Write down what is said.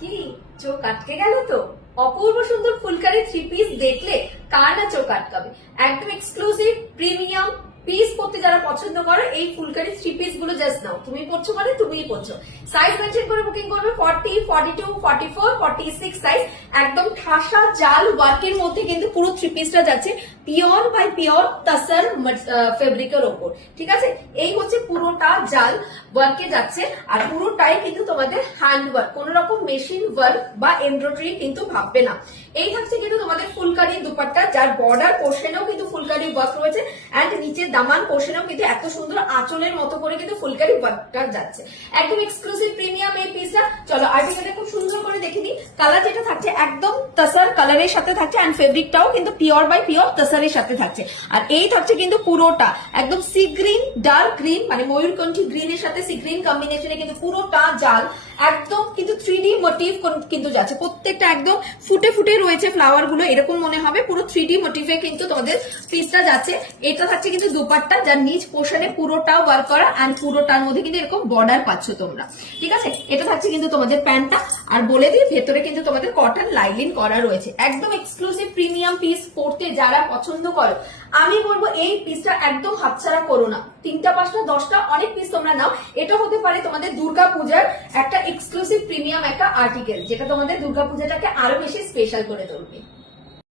কি চোখ আটকে গেল তো? অপূর্ব সুন্দর ফুলকারি থ্রি পিস দেখলে কার না চোখ আটকাবে। একদম এক্সক্লুসিভ প্রিমিয়াম পিস পড়তে যারা পছন্দ করো এই ফুলকারি থ্রি পিস গুলো জাস্ট নাও। তুমি পড়ছো মানে তুমিই পড়ছো। সাইজ মেনশন করে বুকিং করবে 40, 42, 44, 46 সাইজ। একদম ঠাসা জাল ওয়ার্কের মধ্যে কিন্তু পুরো থ্রি পিসটা যাচ্ছে পিওর বাই পিওর তাসার ফেব্রিকের ওপর। ঠিক আছে, এই হচ্ছে পুরোটা জাল ওয়ার্কে যাচ্ছে আর পুরোটাই কিন্তু তোমাদের হ্যান্ড ওয়ার্ক, কোন রকম মেশিন ওয়ার্ক বা এমব্রয়ডারি কিন্তু ভাববে না। এই থাকছে কিন্তু তোমাদের ফুলকারি দুপাট্টা, যার বর্ডার পোর্শনেও কিন্তু ফুলকারি ওয়ার্ক রয়েছে এন্ড নিচে দামান পোর্শনেও কিন্তু এত সুন্দর আঁচলের মতো করে কিন্তু ফুলকারি ওয়ার্কটা যাচ্ছে। একদম এক্সক্লুসিভ প্রিমিয়াম এই পিসটা। চলো আর্টিকেলটা খুব সুন্দর করে দেখে নিই। কালার যেটা থাকছে একদম তাসার কালারের সাথে থাকছে এন্ড ফেব্রিকটাও কিন্তু পিওর বাই পিওর তাসারের সাথে থাকছে। আর এই থাকছে কিন্তু পুরোটা একদম সি গ্রিন ডার্ক গ্রিন, মানে ময়ূরকণ্ঠী গ্রিনের সাথে সি গ্রিন কম্বিনেশনে কিন্তু পুরোটা জাল একদম কিন্তু 3D মোটিভ কিন্তু যাচ্ছে। প্রত্যেকটা একদম ফুটে ফুটে রয়েছে ফ্লাওয়ার গুলো, এরকম মনে হবে পুরো 3D মোটিভে কিন্তু তোমাদের পিসটা যাচ্ছে। এটা থাকছে কিন্তু দুপাট্টা, যার নিচ পোর্শনে পুরোটা ওয়ার্ক করা এন্ড পুরোটার মধ্যে কিন্তু এরকম বর্ডার পাচ্ছ তোমরা। ঠিক আছে, এটা থাকছে কিন্তু তোমাদের প্যান্টটা। আর বলে দিই ভেতরে কিন্তু তোমাদের কটন লাইলিন করা রয়েছে। একদম এক্সক্লুসিভ প্রিমিয়াম পিস পড়তে যারা পছন্দ করো আমি বলবো এই পিসটা একদম হাতছাড়া করো না। 3টা 5টা 10টা অনেক পিস তোমরা নাও। এটা হতে পারে তোমাদের দুর্গা পূজার একটা এক্সক্লুসিভ প্রিমিয়াম একটা আর্টিকেল, যেটা তোমাদের দুর্গা পূজাটাকে আরো বেশি স্পেশাল করে তুলবে।